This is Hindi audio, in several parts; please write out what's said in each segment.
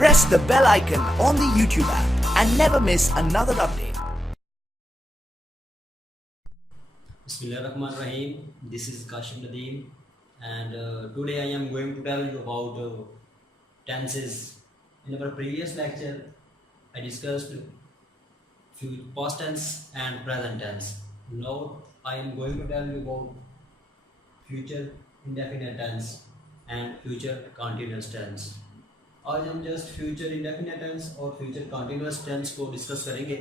press the bell icon on the YouTube app and never miss another update. Bismillahirrahmanirrahim. This is Kashim Nadeem, and today I am going to tell you about tenses. In our previous lecture, I discussed past tense and present tense. Now I am going to tell you about future indefinite tense and future continuous tense. आज हम जस्ट फ्यूचर इंडेफिनिट टेंस और फ्यूचर कंटिन्यूअस टेंस को डिस्कस करेंगे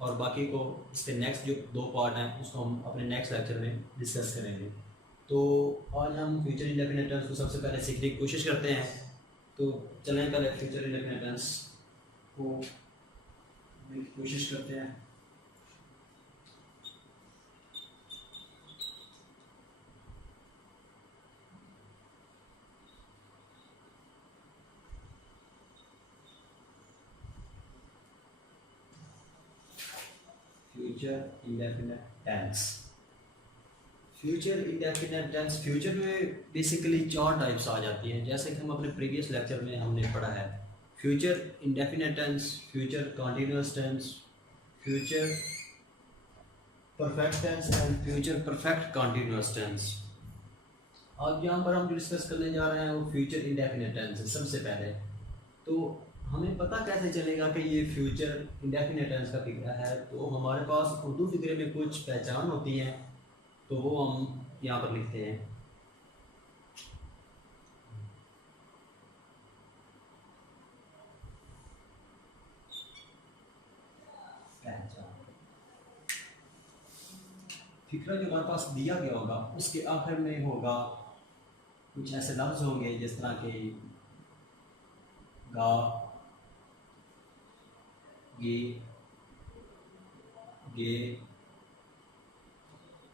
और बाकी को इसके नेक्स्ट जो दो पार्ट हैं उसको हम अपने नेक्स्ट लेक्चर में डिस्कस करेंगे। तो आज हम फ्यूचर इंडेफिनिट टेंस को सबसे पहले सीखने की कोशिश करते हैं। तो चलें पहले फ्यूचर इंडेफिनिट टेंस को कोशिश करते हैं। Future indefinite tense. Future indefinite tense, future में बेसिकली चार टाइप्स आ जाती हैं, जैसे कि हम अपने प्रीवियस लेक्चर में हमने पढ़ा है। Future indefinite tense, future continuous tense, future perfect tense and future perfect continuous tense. अब यहाँ पर हम डिस्कस करने जा रहे हैं वो फ्यूचर इंडेफिनिट टेंस है। सबसे पहले तो हमें पता कैसे चलेगा कि ये फ्यूचर इंडेफिनिट टेंस का फिक्रा है? तो हमारे पास उर्दू फिक्रे में कुछ पहचान होती है, तो वो हम यहाँ पर लिखते हैं। पहचान, फिक्रा जो हमारे पास दिया गया होगा उसके आखिर में होगा कुछ ऐसे लफ्ज होंगे जिस तरह के गा, गे, गे,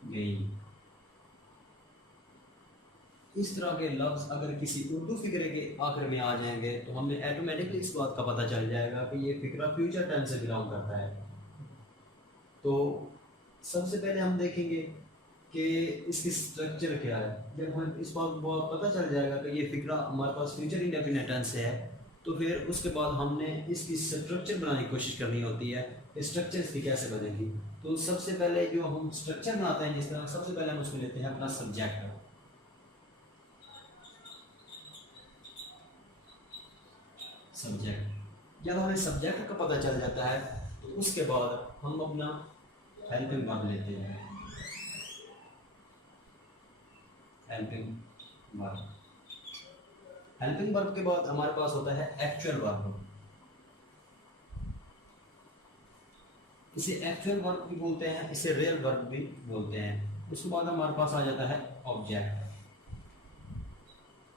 गई। इस तरह के लफ्ज अगर किसी उर्दू फिक्रे के आखिर में आ जाएंगे तो हमें ऑटोमेटिकली इस बात का पता चल जाएगा कि ये फिक्रा फ्यूचर टेंस से बिलोंग करता है। तो सबसे पहले हम देखेंगे कि इसकी स्ट्रक्चर क्या है। जब हम इस बात को पता चल जाएगा कि ये फिक्रा हमारे पास फ्यूचर इंडेफिनिट टेंस से है, तो फिर उसके बाद हमने इसकी स्ट्रक्चर बनाने की कोशिश करनी होती है। स्ट्रक्चर इसकी कैसे बनेगी? तो सबसे पहले जो हम स्ट्रक्चर बनाते हैं, जिस तरह सबसे पहले हम उसमें लेते हैं अपना सब्जेक्ट। सब्जेक्ट, जब हमें सब्जेक्ट का पता चल जाता है तो उसके बाद हम अपना हेल्पिंग वर्ब लेते हैं। हेल्पिंग वर्ब, हेल्पिंग वर्ब के बाद हमारे पास होता है एक्चुअल वर्ब। इसे एक्चुअल वर्ब भी बोलते हैं, इसे रियल वर्ब भी बोलते हैं। उसके बाद हमारे पास आ जाता है ऑब्जेक्ट।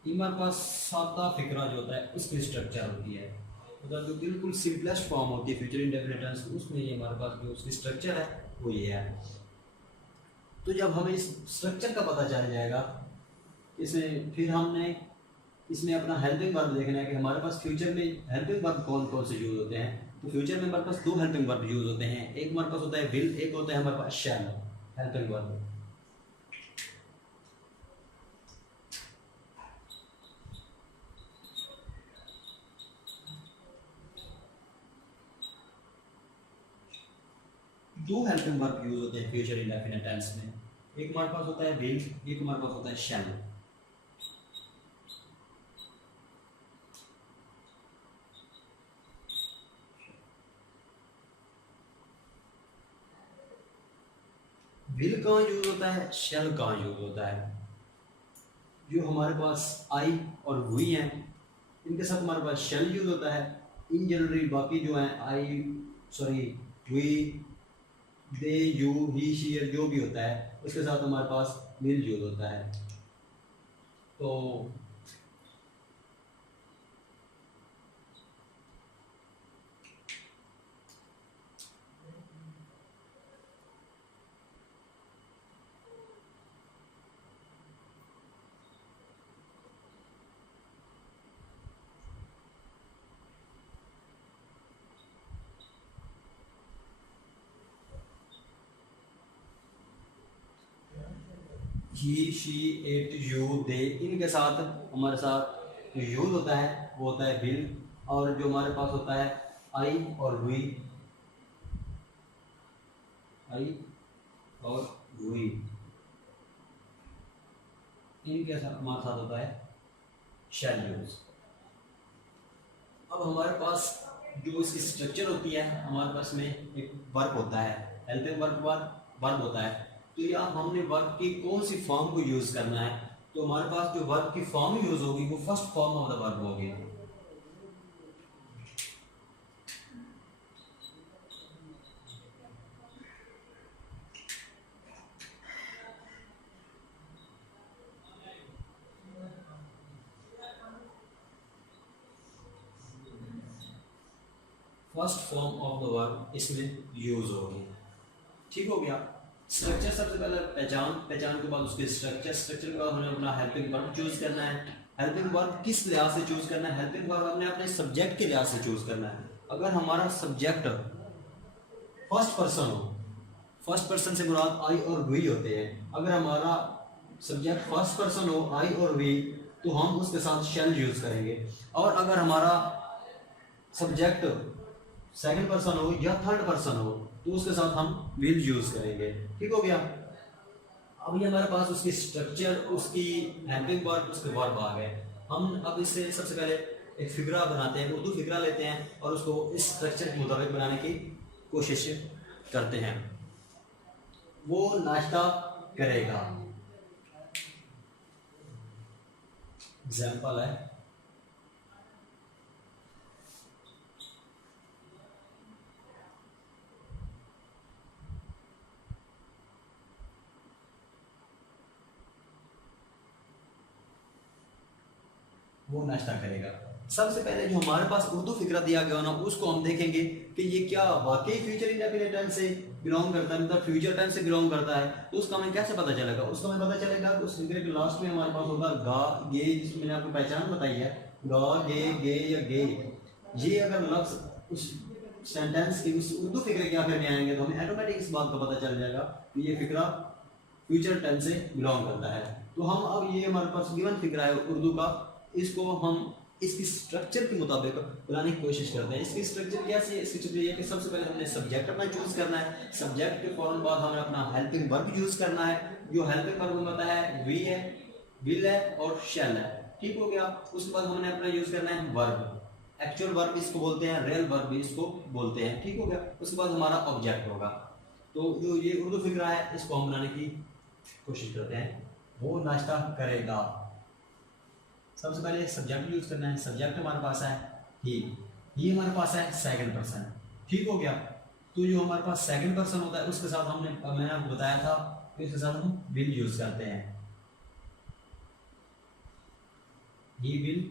हमारे पास सादा फिक्रा जो होता है उसकी स्ट्रक्चर होती है, मतलब जो बिल्कुल सिंपलेस्ट फॉर्म होती है फ्यूचर इंडेफिनिट टेंस, उसमें ये हमारे पास जो उसकी स्ट्रक्चर है वो ये है। तो जब हमें इस स्ट्रक्चर का पता चल जाएगा, इसमें फिर हमने इसमें अपना हेल्पिंग वर्ब देखना है कि हमारे पास फ्यूचर में हेल्पिंग वर्ब कौन कौन से यूज होते हैं। तो फ्यूचर में हमारे पास दो हेल्पिंग वर्ब यूज होते हैं, एक हमारे पास होता है विल, एक होता है हमारे पास शैल हेल्पिंग वर्ब। दो हेल्पिंग वर्ब यूज होते हैं फ्यूचर इंडेफिनिट टेंस में, एक हमारे पास होता है विल, एक हमारे पास होता है शैल। विल कहाँ यूज होता है, शैल कहाँ यूज होता है? जो हमारे पास आई और वी हैं इनके साथ हमारे पास शैल यूज होता है। इन जनरली बाकी जो है I, sorry, we, they, you, he, she जो भी होता है उसके साथ हमारे पास विल यूज होता है। तो ही, शी, इट, यू, दे, इनके साथ हमारे साथ जो यूज होता है वो होता है विल और जो हमारे पास होता है आई और वी, आई और वी, इनके साथ हमारे साथ होता है शैल यूज। अब हमारे पास जो इसकी स्ट्रक्चर होती है, हमारे पास में एक वर्ब होता है, हेल्पिंग वर्ब होता है। तो यहाँ हमने वर्ब की कौन सी फॉर्म को यूज करना है, तो हमारे पास जो वर्ब की फॉर्म यूज होगी वो first form of the verb होगी। First form of the verb इसमें यूज होगी। ठीक हो गया। स्ट्रक्चर सबसे पहले पहचान के बाद उसके स्ट्रक्चर के बाद हमें अपना हेल्पिंग वर्ब चूज करना है। हेल्पिंग वर्ब किस लिहाज से चूज करना है? हेल्पिंग वर्ब हमने अपने सब्जेक्ट के लिहाज से चूज करना है। अगर हमारा सब्जेक्ट फर्स्ट पर्सन हो, फर्स्ट पर्सन से मुराद आई और वी होते हैं, अगर हमारा सब्जेक्ट फर्स्ट पर्सन हो, आई और वी, तो हम उसके साथ शैल यूज करेंगे। और अगर हमारा सब्जेक्ट सेकंड पर्सन हो या थर्ड पर्सन हो, तो उसके साथ हम विल यूज करेंगे। ठीक हो गया। अब ये हमारे पास उसकी स्ट्रक्चर, उसकी हेल्पिंग वर्ब, उसके वर्ब आ गए। हम अब इससे सबसे पहले एक फिगरा बनाते हैं, उर्दू फिगरा लेते हैं और उसको इस स्ट्रक्चर के मुताबिक बनाने की कोशिश करते हैं। वो नाश्ता करेगा, एग्जाम्पल है वो नाश्ता करेगा। सबसे पहले जो हमारे पास उर्दू फिक्रा दिया गया ना, उसको हम देखेंगे कि ये क्या वाकई फ्यूचर इंडेफिनिट टेंस से बिलोंग करता है, मतलब फ्यूचर टेंस से बिलोंग करता है। तो उसका हमें कैसे पता चलेगा? उसका हमें पता चलेगा कि उस फिक्रे के लास्ट में हमारे पास होगा गा गे, जिसमें मैंने आपको पहचान बताई है, गा गे या गे। ये अगर लफ्ज उस सेंटेंस के उस उर्दू फिक्रे के आखिर में आएंगे तो हमें ऑटोमेटिक इस बात का पता चल जाएगा कि ये फिक्रा फ्यूचर टेंस से बिलोंग करता है। तो हम अब ये हमारे पास गिवन फिक्रा है उर्दू का, इसको हम इसकी स्ट्रक्चर के मुताबिक बनाने की कोशिश करते हैं। इसकी स्ट्रक्चर कैसी है? इसकी स्ट्रक्चर ये है कि सबसे पहले हमने सब्जेक्ट अपना चूज करना है। सब्जेक्ट के फौरन बाद हमें अपना हेल्पिंग वर्ब यूज करना है। जो हेल्पिंग वर्ब होता है वी है, विल है और शैल है। ठीक हो गया। उसके बाद हमने अपना यूज करना है वर्ब, एक्चुअल वर्ब इसको बोलते हैं, रियल वर्ब भी इसको बोलते हैं। ठीक हो गया। उसके बाद हमारा ऑब्जेक्ट होगा। तो जो ये उर्दू फिक्रा है इसको हम बनाने की कोशिश करते हैं। वो नाश्ता करेगा। सबसे पहले सब्जेक्ट यूज करना है। सब्जेक्ट हमारे पास है ही हमारे पास है सेकंड पर्सन। ठीक हो गया। तो जो हमारे पास सेकंड पर्सन होता है उसके साथ मैंने आपको बताया था कि उसके साथ हम विल यूज करते हैं। He will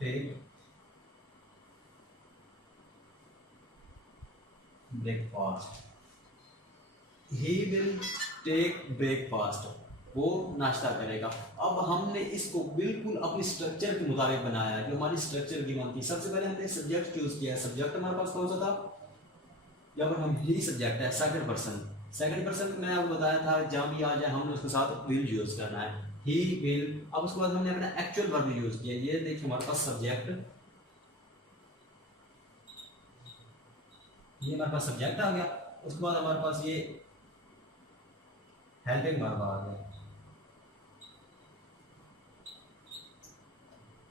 take breakfast, he will take breakfast, वो नाश्ता करेगा। अब हमने इसको बिल्कुल अपनी स्ट्रक्चर के मुताबिक बनाया है, जो हमारी स्ट्रक्चर की बनती है। सबसे पहले हमने सब्जेक्ट चूज किया। सब्जेक्ट हमारे पास कौन सा था? जब हम ही सब्जेक्ट है, सेकंड पर्सन। सेकंड पर्सन मैंने आपको बताया था जब भी आ जाए हमने उसके साथ विल यूज करना है, ही विल। अब उसके बाद हमने अपना एक्चुअल वर्ब यूज किया। ये देखिए हमारे पास सब्जेक्ट, ये हमारे पास सब्जेक्ट आ गया। उसके बाद हमारे पास ये हेल्पिंग वर्ब आ गया,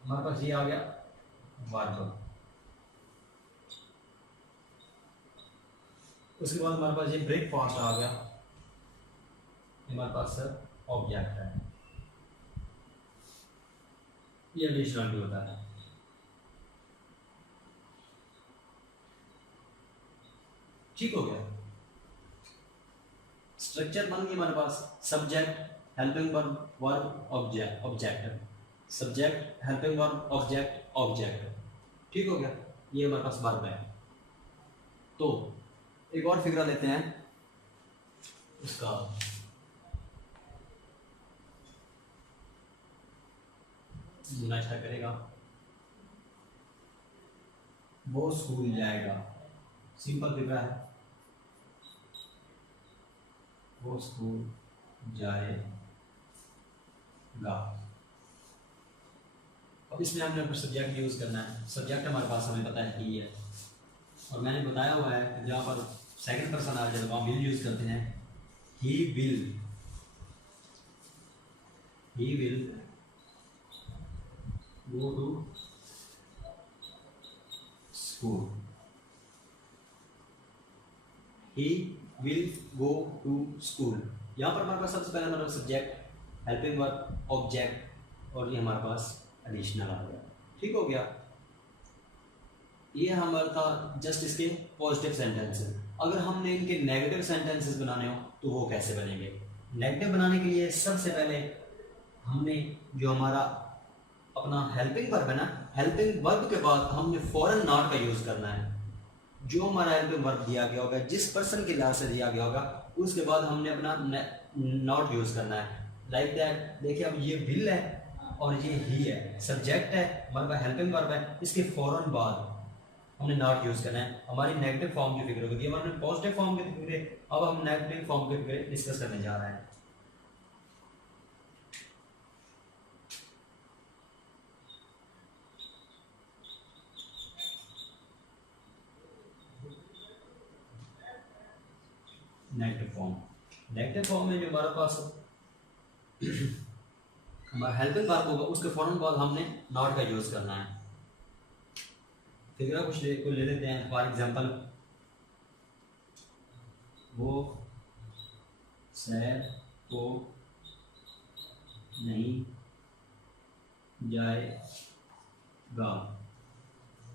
हमारे पास ये आ गया वर्ब। उसके बाद हमारे पास ये ब्रेकफास्ट आ गया, हमारे पास ऑब्जेक्ट है, ये एडिशनल भी होता है। ठीक हो गया। स्ट्रक्चर बन गई हमारे पास, subject, helping verb, verb, object, subject, helping verb, object, object. ठीक हो गया। ये हमारे पास वर्ब है। तो एक और फिगरा लेते हैं उसका। नाश्ता करेगा, वो स्कूल जाएगा। सिंपल फिगरा है, वो स्कूल जाएगा। अब इसमें हमने सब्जेक्ट यूज़ करना है। सब्जेक्ट हमारे पास हमें पता है ही है, और मैंने बताया हुआ है कि जहाँ पर सेकंड पर्सन आ जाए तो वहाँ विल यूज़ करते हैं। He will go to school. He will go to school. यहाँ पर हमारे पास सबसे पहले हमारा सब्जेक्ट, हेल्पिंग वर्ब, ऑब्जेक्ट, और ये हमारे पास एडिशनल आ गया। ठीक हो गया। ये हमारा था जस्ट इसके पॉजिटिव सेंटेंसेस। अगर हमने इनके नेगेटिव सेंटेंसेस बनाने हो तो वो कैसे बनेंगे? नेगेटिव बनाने के लिए सबसे पहले हमने जो हमारा अपना हेल्पिंग वर्ब है ना, हेल्पिंग वर्ब के बाद हमने फॉरन नॉट का यूज़ करना है। जो हमारा हेल्पिंग वर्ब दिया गया होगा, जिस पर्सन के लिहाज से दिया गया होगा, उसके बाद हमने अपना नॉट यूज़ करना है। लाइक दैट, देखिए अब ये विल है और ये ही है, सब्जेक्ट है, हमारे पास हेल्पिंग वर्ब है, इसके फौरन बाद हमने नॉट यूज़ करना है। हमारी नेगेटिव फॉर्म की फिक्र होगी, हमारे पॉजिटिव फॉर्म की फिक्र, अब हम नेगेटिव फॉर्म की फिक्र डिस्कस करने जा रहे हैं। नेगेटिव फॉर्म में जो हमारे पास हमारा हेल्पिंग वर्ब होगा, उसके फौरन बाद हमने नॉट का यूज़ करना है। फिगर कुछ ले लेते हैं। फॉर एग्जांपल, वो सैर को नहीं जाएगा,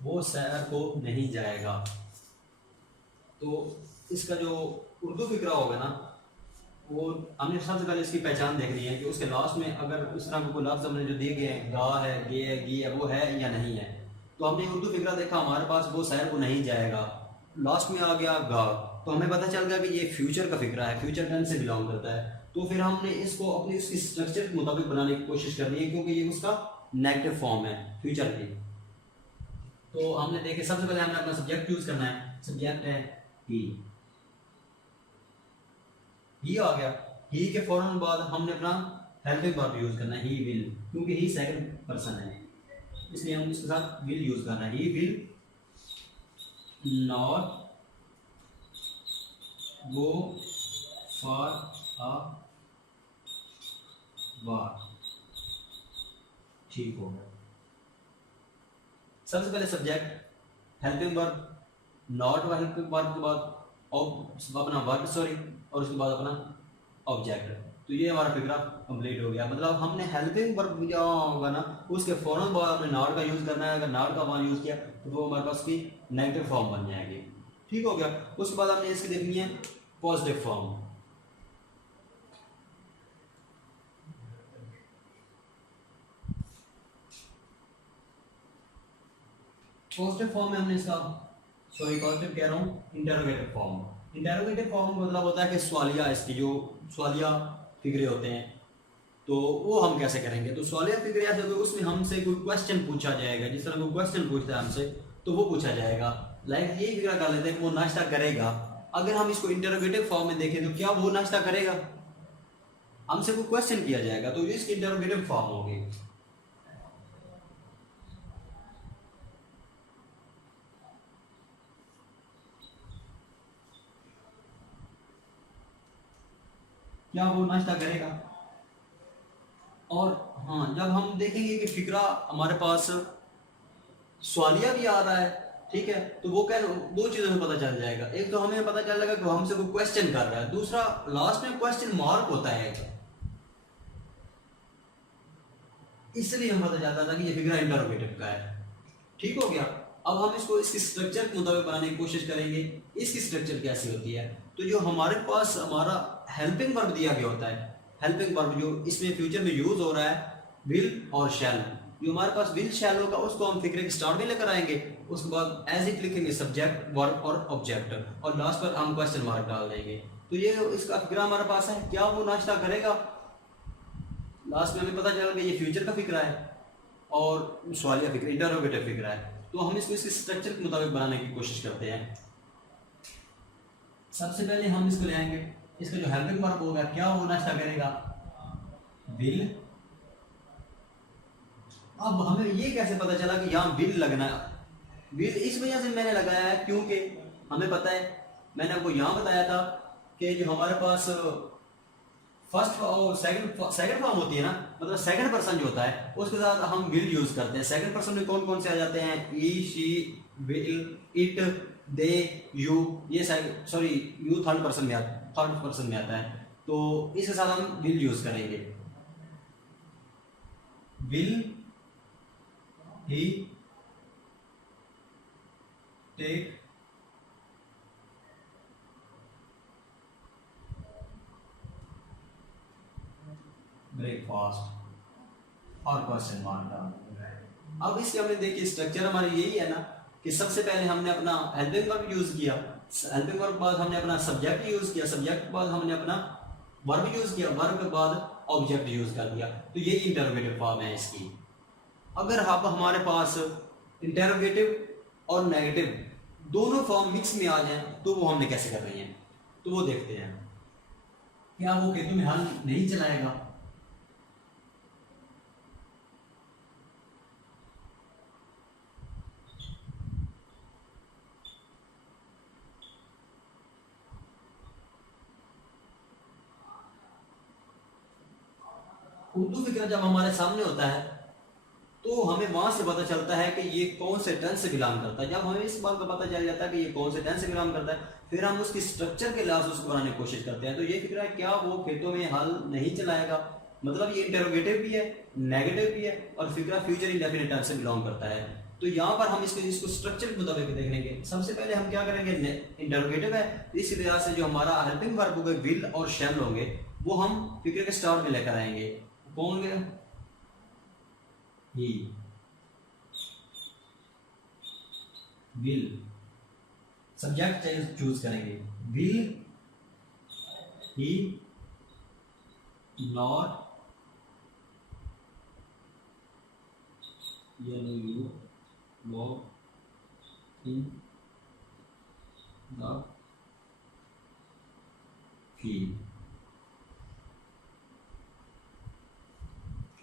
वो सैर को नहीं जाएगा। तो इसका जो उर्दू फिक्रा होगा ना, वो हमने सबसे पहले इसकी पहचान देखनी है कि उसके लास्ट में अगर उस तरह के कोई लफ्ज़ हमने जो दिए गए हैं, गा है, गे है, गी है, वो है या नहीं है। तो हमने उर्दू फिक्रा देखा, हमारे पास वो सैर को नहीं जाएगा, लास्ट में आ गया गा, तो हमें पता चल गया कि ये फ्यूचर का फिक्रा है, फ्यूचर टेंस से बिलोंग करता है। तो फिर हमने इसको अपनी उसकी स्ट्रक्चर के मुताबिक बनाने की कोशिश करनी है, क्योंकि ये उसका नेगेटिव फॉर्म है फ्यूचर की। तो हमने देखे, सबसे पहले हमने अपना सब्जेक्ट यूज़ करना है। सब्जेक्ट है ही आ गया। ही के फौरन बाद हमने अपना हेल्पिंग वर्ब यूज करना है, ही विल, क्योंकि ही सेकंड पर्सन है, इसलिए हम इसके साथ विल यूज करना है। He will not go for a walk. ठीक हो गया। सबसे पहले subject, helping verb, not helping verb के बाद अपना वर्ब और उसके बाद अपना ऑब्जेक्ट। तो ये हमारा फिक्रा कंप्लीट हो गया। मतलब हमने हेल्पिंग वर्ब जो होगा ना, उसके फौरन बाद हमने नॉट का यूज़ करना है। अगर नॉट का वहाँ यूज़ किया तो वो हमारे पास की नेगेटिव फॉर्म बन जाएगी। ठीक हो गया। उसके बाद हमने इसकी देखनी है पॉजिटिव फॉर्म। पॉजिटिव फॉर्म में हमने इसका, पॉजिटिव कह रहा हूँ, इंटरोगेटिव फॉर्म। इंटरोगेटिव फॉर्म मतलब होता है कि सवालिया, इसकी जो सवालिया फिक्रे होते हैं, तो वो हम कैसे करेंगे। तो सवालिया फिक्रे ऐसे होते हैं, उसमें हमसे कोई क्वेश्चन पूछा जाएगा। जिस तरह कोई क्वेश्चन पूछता है हमसे, तो वो पूछा जाएगा। लाइक ये फिक्रा कर लेते हैं कि वो नाश्ता करेगा। अगर हम इसको इंटरोगेटिव फॉर्म में देखें तो क्या वो नाश्ता करेगा? हमसे कोई क्वेश्चन किया जाएगा, तो इसकी इंटरोगेटिव फॉर्म होगी। क्या वो नाश्ता करेगा? और हाँ, जब हम देखेंगे कि फिक्रा हमारे पास सवालिया भी आ रहा है, ठीक है, तो वो क्या, दो चीजों से पता चल जाएगा। एक तो हमें पता चल जाएगा कि हमसे कोई क्वेश्चन कर रहा है, दूसरा लास्ट में क्वेश्चन मार्क होता है, इसलिए हम पता चलता था कि ये फिक्रा इंटरोगेटिव का है। ठीक हो गया। अब हम इसको इसकी स्ट्रक्चर के मुताबिक बनाने की कोशिश करेंगे। इसकी स्ट्रक्चर कैसी होती है? तो जो हमारे पास हमारा हेल्पिंग वर्ब दिया गया होता है, हेल्पिंग वर्ब जो इसमें फ्यूचर में यूज हो रहा है, विल और शैल। जो हमारे पास विल शैल होगा उसको हम फिक्रे के स्टार्ट में लेकर आएंगे, उसके बाद एज इट लिखेंगे सब्जेक्ट, वर्ब और ऑब्जेक्ट, और लास्ट पर हम क्वेश्चन मार्क डाल देंगे। तो ये इसका फिक्रा हमारे पास है, क्या वो नाश्ता करेगा? लास्ट में हमें पता चला कि ये फ्यूचर का फिक्रा है और सवालिया फिक्रा, इंटरोगेटिव फिक्रा है। तो हम इसको इसके स्ट्रक्चर के मुताबिक बनाने की कोशिश करते हैं। सबसे पहले हम इसको ले आएंगे, इसका जो हेल्पिंग वर्ब होगा, क्या वो नाश्ता करेगा? विल अब हमें ये कैसे पता चला कि यहाँ विल लगना है? विल इस वजह से मैंने लगाया है क्योंकि हमें पता है, मैंने आपको यहाँ बताया था कि जो हमारे पास फर्स्ट और सेकंड फॉर्म होती है ना, मतलब सेकंड पर्सन जो होता है उसके साथ हम विल यूज करते हैं। सेकंड पर्सन में कौन कौन से आ जाते हैं? He, she, will, it, they, you. ये सॉरी, यू थर्ड पर्सन में आता है, तो इसके साथ हम विल यूज करेंगे। विल ही टेक ब्रेकफास्ट और क्वेश्चन मार्क डाल। अब इसके हमने देखिए स्ट्रक्चर हमारी यही है ना कि सबसे पहले हमने अपना हेल्पिंग वर्ब यूज किया, हेल्पिंग वर्ब के बाद हमने अपना सब्जेक्ट यूज किया, सब्जेक्ट के बाद हमने अपना वर्ब यूज किया, वर्ब के बाद ऑब्जेक्ट यूज कर दिया। तो ये इंटरोगेटिव फॉर्म है इसकी। अगर अब हमारे पास इंटरोगेटिव और नेगेटिव दोनों फॉर्म मिक्स में आ जाए तो वो हमने कैसे कर रही हैं, तो वो देखते हैं। क्या वो खेतों में हल नहीं चलाएगा? उर्दू फिक्र जब हमारे सामने होता है तो हमें वहां से पता चलता है कि ये कौन से टेंस से बिलोंग करता है। जब हमें इस बात का पता चल जाता है कि ये कौन से टेंस से बिलोंग करता है, फिर हम उसकी स्ट्रक्चर के लिहाज से उसको बनाने की कोशिश करते हैं। तो ये फिक्र है, क्या वो खेतों में हल नहीं चलाएगा, मतलब ये इंटरोगेटिव भी है, नेगेटिव भी है, और फिक्र फ्यूचर इंडेफिनिट टेंस से बिलोंग करता है। तो यहाँ पर हम इसको स्ट्रक्चर के मुताबिक देखेंगे। सबसे पहले हम क्या करेंगे, इंटरोगेटिव है तो इसी तरह से जो हमारा हेल्पिंग वर्ब होंगे विल और शैल होंगे वो हम फिक्र के स्टार्ट में लेकर आएंगे। कौन होंगे? He will. सब्जेक्ट चूज करेंगे, will he not you walk in the field.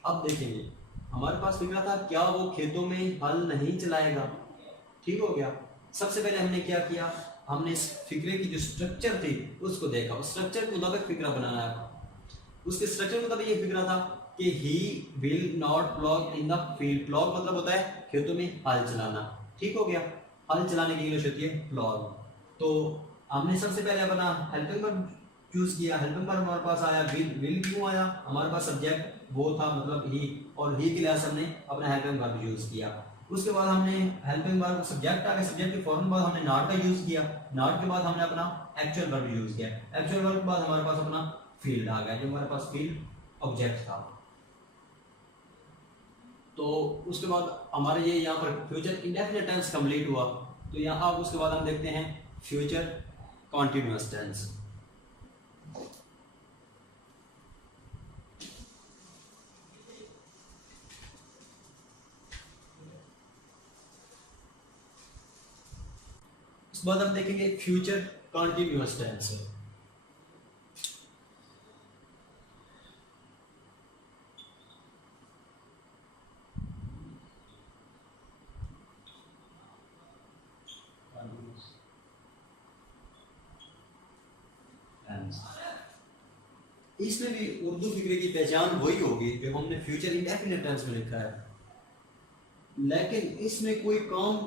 अब देखेंगे हमारे पास फिक्रा था, क्या वो खेतों में हल नहीं चलाएगा। ठीक हो गया। सबसे पहले हमने क्या किया, हमने इस फिक्रे की जो स्ट्रक्चर थी उसको देखा, उस स्ट्रक्चर के मुताबिक फिक्रा बनाया। उसके स्ट्रक्चर के मुताबिक ये फिक्रा था कि he will not plough in the field. Plough मतलब होता है खेतों में हल चलाना। ठीक हो गया। हल चलाने की इंग्लिश होती है प्लॉग। तो हमने सबसे पहले अपना हेल्पिंग वर्ब चूज किया। हेल्पिंग वर्ब हमारे पास आया विल। विल क्यों आया? हमारे पास सब्जेक्ट वो था, मतलब ही, और ही के लिए हमने अपना हेल्पिंग वर्ब यूज किया। उसके बाद हमने हेल्पिंग वर्ब सब्जेक्ट आ गया, सब्जेक्ट के फौरन बाद हमने नॉट का यूज किया। नॉट के बाद हमने अपना एक्चुअल वर्ब यूज किया। एक्चुअल वर्ब के बाद हमारे पास अपना फील्ड आ गया, जो हमारे पास फील्ड ऑब्जेक्ट था। तो उसके बाद हमारे ये यहाँ पर फ्यूचर इंडेफिनिट टेंस कंप्लीट हुआ। तो यहाँ अब उसके बाद हम देखते हैं फ्यूचर कॉन्टिन्यूअस टेंस। उसके बाद हम देखेंगे फ्यूचर कॉन्टिन्यूअस टेंस। इसमें भी उर्दू फिक्रे की पहचान वही होगी जो हमने फ्यूचर इंडेफिनिट टेंस में लिखा है, लेकिन इसमें कोई काम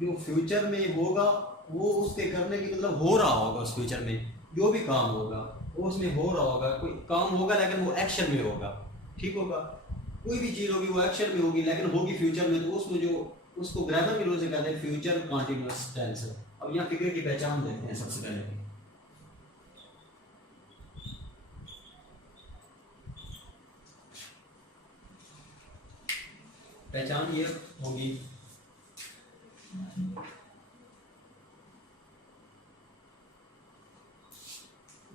जो फ्यूचर में होगा वो उसके करने की मतलब हो रहा होगा, उस फ्यूचर में जो भी काम होगा वो उसमें हो रहा होगा। कोई काम होगा लेकिन वो एक्शन में होगा। ठीक होगा। कोई भी चीज होगी वो एक्शन में होगी लेकिन होगी फ्यूचर में, तो उसमें जो उसको ग्रामर के रूल से कहते हैं फ्यूचर कॉन्टिन्यूअस टेंस। अब यहाँ फिक्रे की पहचान देखते हैं। सबसे पहले पहचान ये होगी,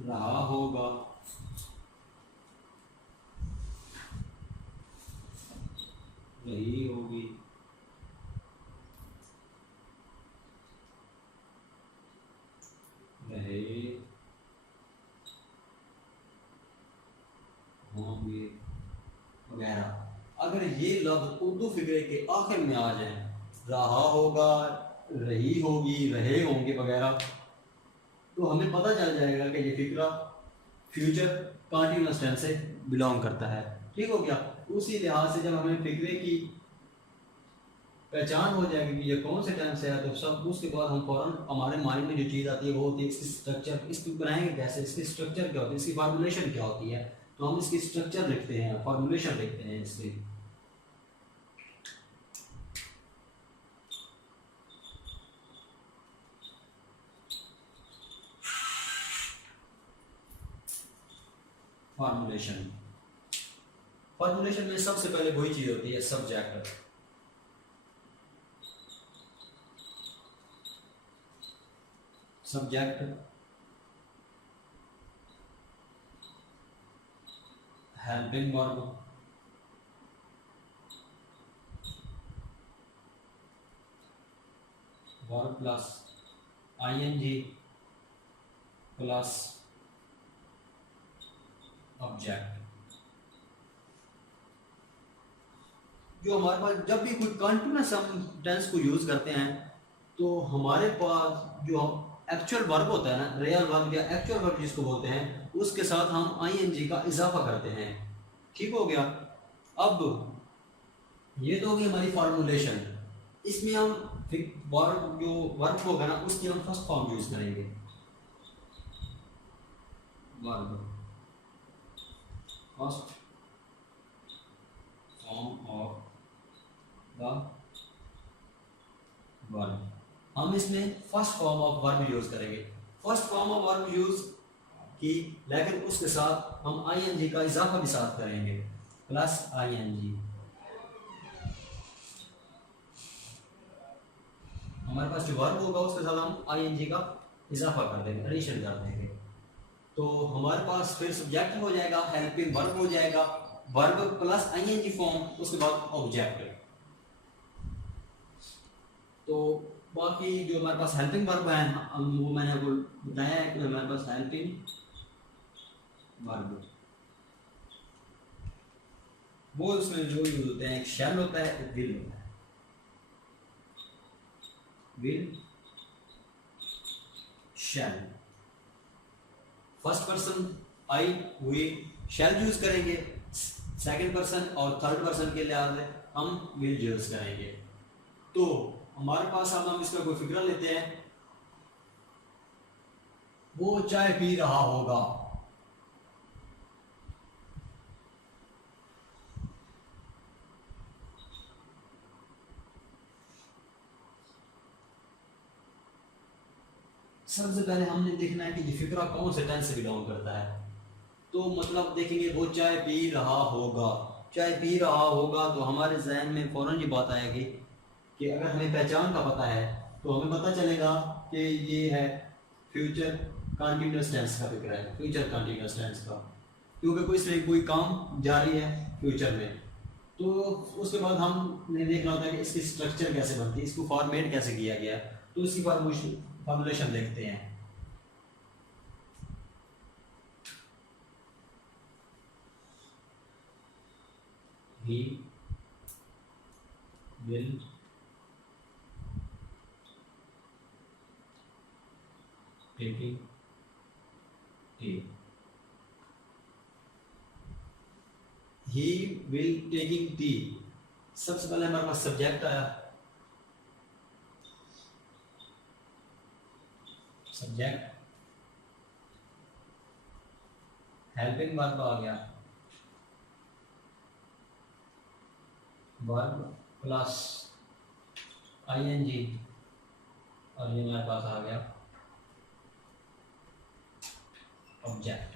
रहा होगा, रही होगी, रहे होंगे वगैरह। अगर ये लफ्ज उर्दू फिक्रे के आखिर में आ जाए, रहा होगा, रही होगी, रहे होंगे वगैरह, तो हमें पता चल जाएगा कि ये फिक्रा फ्यूचर कंटिन्यूअस टेंस से बिलोंग करता है। ठीक हो गया। उसी लिहाज से जब हमें फिक्रे की पहचान हो जाएगी कि ये कौन से टेंस है, तो सब उसके बाद हम फौरन हमारे माइंड में जो चीज़ आती है वो होती है इसकी स्ट्रक्चर, इसको बनाएंगे कैसे, इसकी स्ट्रक्चर क्या होती है, इसकी फार्मूलेशन क्या होती है, तो हम इसकी स्ट्रक्चर लिखते हैं, फार्मूलेशन लिखते हैं इसकी। फार्मूलेशन, फार्मूलेशन में सबसे पहले वही चीज होती है subject. Subject, helping verb, verb plus ING plus object. जो हमारे पास जब भी कोई कंटिन्यूअस हम टेंस को यूज करते हैं तो हमारे पास जो एक्चुअल वर्ब होता है ना, रियल वर्ब या एक्चुअल वर्ब जिसको बोलते हैं, उसके साथ हम आईएनजी का इजाफा करते हैं। ठीक हो गया। अब ये तो हो गई हमारी फॉर्मूलेशन। इसमें हम वर्ब जो वर्ब होगा ना उसकी हम फर्स्ट फॉर्म यूज करेंगे, verb first form of the verb. हम इसमें first form of verb use करेंगे। First form of verb use की, लेकिन उसके साथ हम आईएनजी का इजाफा भी साथ करेंगे, प्लस आईएनजी। हमारे पास जो वर्ब होगा उसके साथ हम आईएनजी का इजाफा कर देंगे, एडिशन कर देंगे, तो हमारे पास फिर सब्जेक्ट हो जाएगा, हेल्पिंग वर्ब हो जाएगा, वर्ब प्लस आईएनजी फॉर्म, उसके बाद ऑब्जेक्ट। तो बाकी जो हमारे पास हेल्पिंग वर्ब है वो मैंने आपको बताया है कि हमारे पास हेल्पिंग वर्ब, वो उसमें जो यूज होते हैं, एक शैल होता है, एक विल होता है। Will, shall, first person I हुई, शैल यूज करेंगे, सेकंड पर्सन और थर्ड पर्सन के लिहाज से हम विल यूज करेंगे। तो हमारे पास अब हम इसका कोई फिक्रा लेते हैं, वो चाय पी रहा होगा, सबसे पहले हमने देखना है कि ये फिक्रा कौन से टेंस से बिलोंग करता है। तो मतलब देखेंगे वो चाय पी रहा होगा, चाय पी रहा होगा, तो हमारे जहन में फौरन ये बात आएगी कि अगर हमें पहचान का पता है तो हमें पता चलेगा कि ये है फ्यूचर कंटिन्यूअस टेंस का फिक्रा है, फ्यूचर कंटिन्यूअस टेंस का, क्योंकि कोई से कोई काम जारी है फ्यूचर में। तो उसके बाद हमने देखना होता है कि इसकी स्ट्रक्चर कैसे बनती है, इसको फॉर्मेट कैसे किया गया, तो इसकी फॉर्मुलेशन देखते हैं। He will taking tea. He will taking tea। सबसे पहले हमारे पास सब्जेक्ट आया, सब्जेक्ट, हेल्पिंग वर्ब आ गया, वर्ब प्लस आईएनजी, और ये हमारे पास आ गया ऑब्जेक्ट।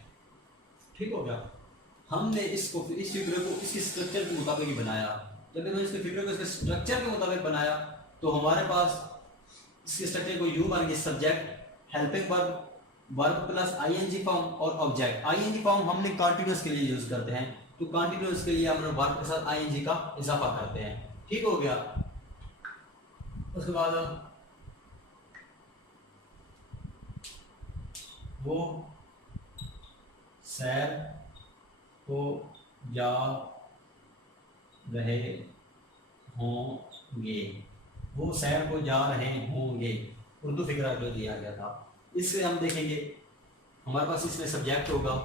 ठीक हो गया। हमने इसको इस फिगर को इसकी स्ट्रक्चर के मुताबिक ही बनाया। जब हमने इसके फिगर को इसके स्ट्रक्चर के मुताबिक बनाया तो हमारे पास इसके स्ट्रक्चर को यूं बन गया, subject, helping verb, verb plus ING form और ऑब्जेक्ट। आईएनजी फॉर्म हमने कंटीन्यूअस के लिए यूज करते हैं, तो कंटीन्यूअस के लिए हम वर्ब के साथ आईएनजी का इजाफा करते हैं। ठीक हो गया। उसके बाद वो सैर को जा रहे होंगे, वो सैर को जा रहे होंगे, उर्दू फिक्रा जो दिया गया था। इससे हम देखेंगे हमारे पास इसमें सब्जेक्ट होगा,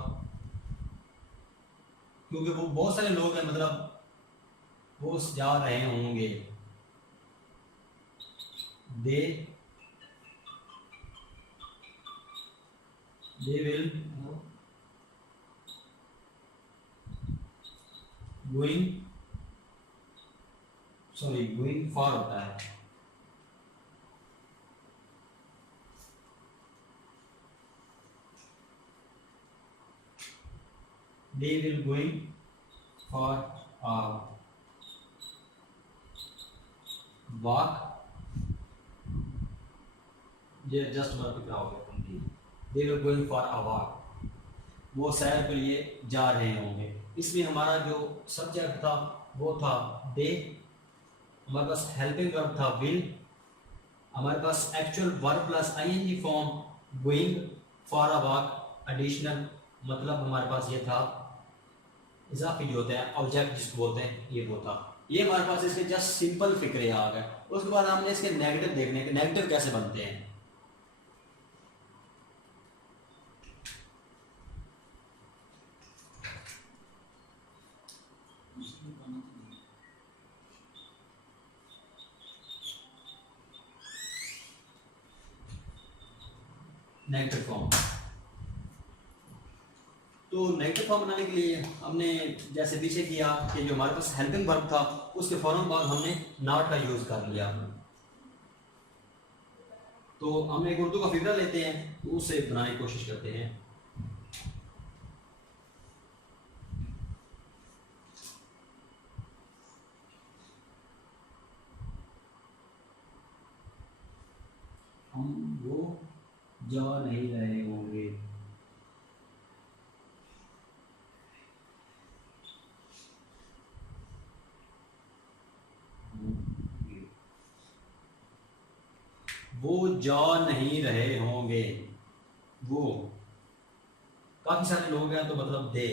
क्योंकि वो बहुत सारे लोग हैं, मतलब वो जा रहे होंगे, दे विल गोइंग फॉर होता है, they will going for a walk, ये जस्ट वर्ब क्या हो गया, they will going for a walk, वो सैर के लिए जा रहे होंगे। इसमें हमारा जो सब्जेक्ट था वो था दे, हमारे पास हेल्पिंग वर्ब था विल, हमारे पास actual verb plus ING form going for a walk additional, मतलब हमारे पास ये था इजाफी जो होता है ऑब्जेक्ट जिसको बोलते हैं, ये वो था। ये हमारे पास इसके जस्ट सिंपल फिक्रे आ गए। उसके बाद हमने इसके नेगेटिव देखने के, नेगेटिव कैसे बनते हैं। नेगेटिव फॉर्म, तो नेगेटिव फॉर्म बनाने के लिए हमने जैसे पीछे किया कि जो हमारे पास हेल्पिंग वर्ब था उसके फौरन बाद हमने नॉट का यूज कर लिया। तो हम एक उर्दू का फिक्रा लेते हैं, तो उससे बनाने की कोशिश करते हैं। हम वो जा नहीं रहे होंगे, वो जा नहीं रहे होंगे, वो काफी सारे लोग हैं तो मतलब दे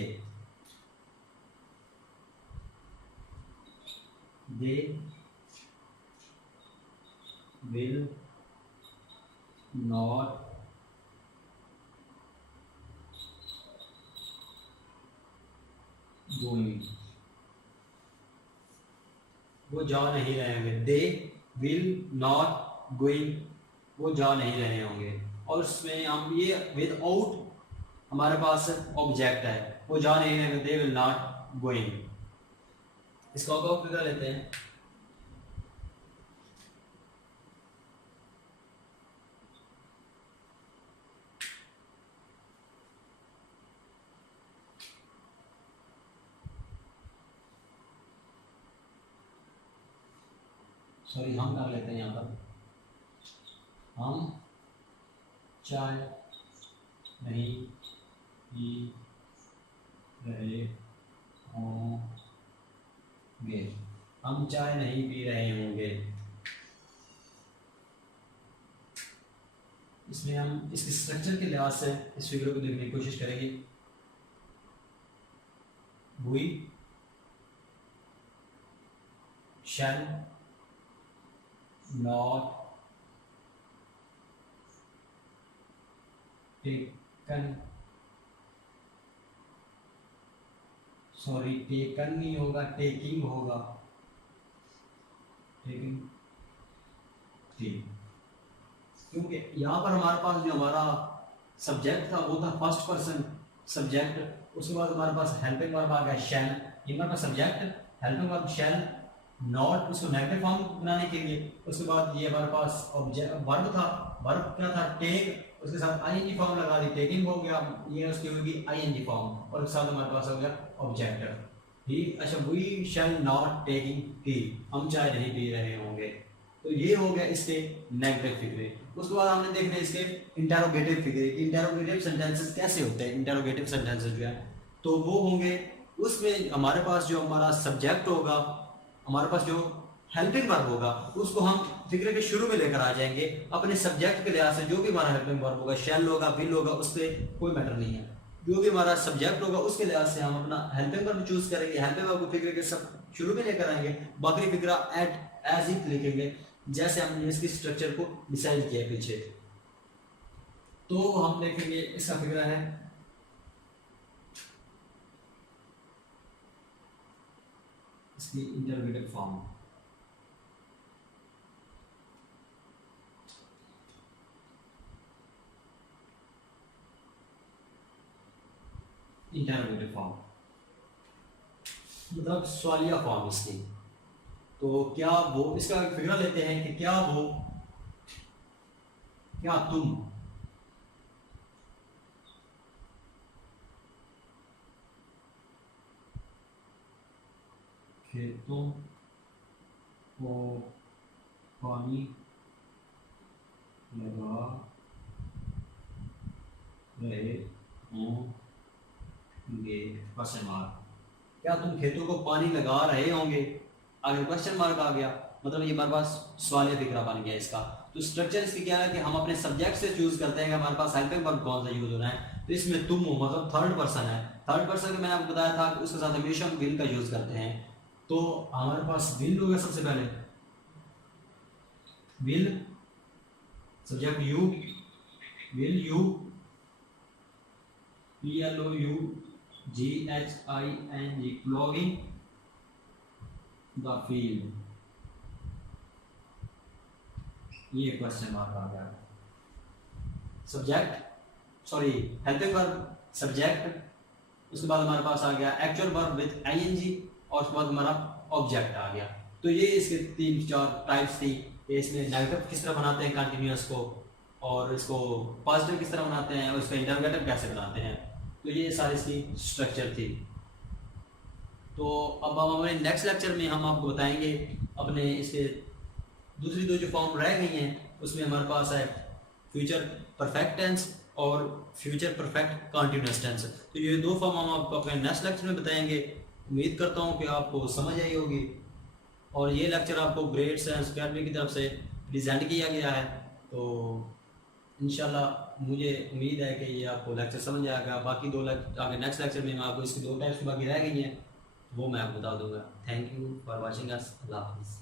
विल नॉट गोइंग, वो जा नहीं रहे होंगे, दे विल नॉट गोइंग, वो जा नहीं रहे होंगे। और उसमें हम ये विदाउट हमारे पास ऑब्जेक्ट है, वो जा नहीं रहे होंगे, दे विल नॉट गोइंग। इसका फिगर लेते हैं। सॉरी, हम कर लेते हैं यहाँ पर, हम चाय नहीं पी रहे होंगे, हम चाय नहीं पी रहे होंगे। इसमें हम इसके स्ट्रक्चर के लिहाज से इस फिगर को देखने की कोशिश करेंगे। We shall not taken, sorry taken नहीं होगा, टेकिंग होगा, टेकिंग, ठीक। क्योंकि यहाँ पर हमारे पास जो हमारा सब्जेक्ट था वो था फर्स्ट पर्सन सब्जेक्ट, उसके बाद हमारे पास हेल्पिंग वर्ब आ गया शैल, हमारे पास subject helping verb shall not, उसको नेगेटिव फॉर्म बनाने के लिए। उसके बाद ये हमारे पास ऑब्जेक्ट वर्ब था, वर्ब क्या था टेक, उसके साथ आईएनजी फॉर्म लगा दी, टेकिंग हो गया, ये उसकी होगी आईएनजी फॉर्म, और उसके साथ हमारे पास हो गया ऑब्जेक्ट ठीक। अच्छा, we shall not taking tea, हम चाय नहीं पी रहे होंगे। तो ये हो गया इसके नेगेटिव फिगरे। उसके बाद हमने देखना है इसके इंटेरोगेटिव फिगरे, इंटेरोगेटिव सेंटेंसेस कैसे होते हैं। इंटेरोगेटिव सेंटेंसेस जो है तो वो होंगे, उसमें हमारे पास जो हमारा सब्जेक्ट होगा, हमारे पास जो हेल्पिंग वर्ब होगा, उसको हम फिक्रे के शुरू में लेकर आ जाएंगे अपने सब्जेक्ट के लिहाज से। जो भी हमारा हेल्पिंग वर्ब होगा, शैल होगा, विल होगा, उससे कोई मैटर नहीं है। जो भी हमारा सब्जेक्ट होगा उसके लिहाज से हम अपना हेल्पिंग वर्ब चूज करेंगे। हेल्पिंग वर्ब को फिक्रे के सब शुरू में लेकर आएंगे, बाकी फिक्रा एट एज इट लिखेंगे जैसे हमने इसकी स्ट्रक्चर को डिसाइड किया पीछे। तो हम देखेंगे इसका फिक्रा है इसकी इंटरमीडिएट फॉर्म। इंटरमीडिएट फॉर्म मतलब सवालिया फॉर्म इसकी। तो क्या वो, इसका फिक्रा लेते हैं कि क्या वो, क्या तुम खेतों को पानी लगा रहे होंगे, क्वेश्चन मार्क। क्या तुम खेतों को पानी लगा रहे होंगे, अगर क्वेश्चन मार्क आ गया मतलब ये हमारे पास सवालिया फिक्रा बन गया इसका। तो स्ट्रक्चर इसकी क्या है कि हम अपने सब्जेक्ट से चूज करते हैं कि हमारे पास हेल्पिंग वर्ब कौन सा यूज होना है। तो इसमें तुम हो मतलब थर्ड पर्सन है, थर्ड पर्सन का मैंने आपको बताया था कि उसके साथ हमेशा हम विल का यूज करते हैं। तो हमारे पास विल होगा सबसे पहले, will subject you, will you PLOUGHING plogging the field, ये क्वेश्चन मार्क आ गया। Subject sorry helping verb subject, उसके बाद हमारे पास आ गया एक्चुअल वर्ब विद ING और उसके बाद हमारा ऑब्जेक्ट आ गया। तो ये इसके 3-4 टाइप्स थी। इसमें नेगेटिव किस तरह बनाते हैं कंटिन्यूअस को, और इसको पॉजिटिव किस तरह बनाते हैं, और इसका इंटरोगेटिव कैसे बनाते हैं। तो ये सारी इसकी स्ट्रक्चर थी। तो अब हम हमारे नेक्स्ट लेक्चर में हम आपको बताएंगे अपने इसके दूसरी दो जो फॉर्म रह गई हैं, उसमें हमारे पास है फ्यूचर परफेक्ट टेंस और फ्यूचर परफेक्ट कंटिन्यूअस टेंस। तो ये दो फॉर्म हम आपको अपने नेक्स्ट लेक्चर में बताएंगे। उम्मीद करता हूँ कि आपको समझ आई होगी, और ये लेक्चर आपको ग्रेड साइंस अकेडमी की तरफ से प्रेजेंट किया गया है। तो इंशाल्लाह मुझे उम्मीद है कि ये आपको लेक्चर समझ आएगा। बाकी दो आगे नेक्स्ट लेक्चर में मैं आपको इसकी 2 टाइप्स बाकी रह गई हैं वो मैं आपको बता दूंगा। Thank you for watching us. अल्लाह हाफिज़।